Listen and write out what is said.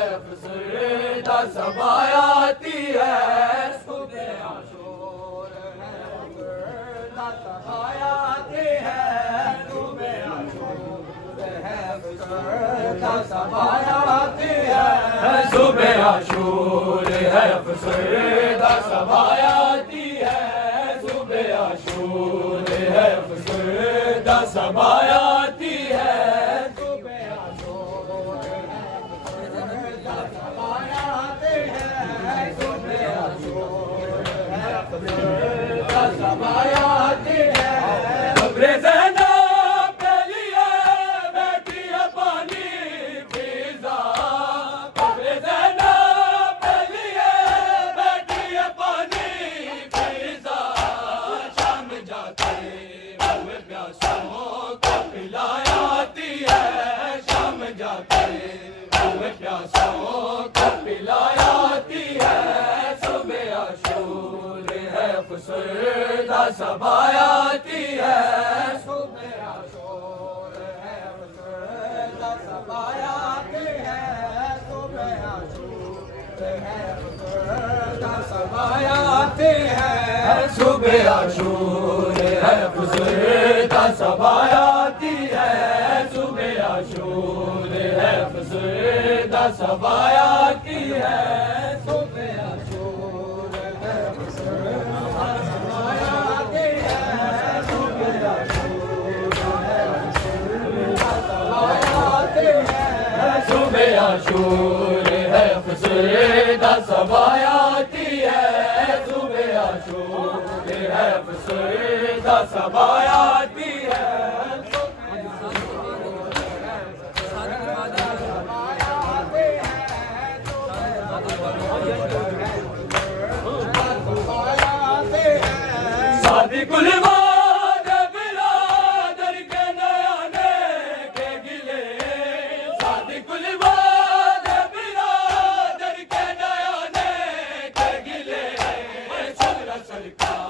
है फसरदा सबायाती है सुबह आशूर है फसरदा सबायाती है सुबह आशूर है फसरदा सबायाती है सुबह आशूर है फसरदा सबायाती है सुबह आशूर है फसरदा सबायाती है सुबह आशूर है फसरदा सबायाती है सुबह आशूर है फसरदा सबायाती है खबरे ज़ैनब के लिए बैठी है पानी फिजा खबरे ज़ैनब के लिए बैठी है पानी फिजा शाम जाते हुए प्यासों को पिलाती है शाम जाते हुए प्यासों को पिलाती है सुबह आशूर है फसरदा सबायाती है सुबह आशूर है फसरदा सबायाती है सुबह आशूर है फसरदा सबायाती है सुबह आशूर है फसरदा सबायाती है सुबह आशूर है फसरदा सबायाती है सुबह आशूर है फसरदा सबायाती है सुबह आशूर है फसरदा सबायाती है सुबह आशूर है फसरदा सबायाती है सुबह आशूर है फसरदा सबायाती है शादी गुलवाद बिरादर के नयाने के गिले शादी गुलवाद बिरादर के नयाने के गिले शुक्र सरकार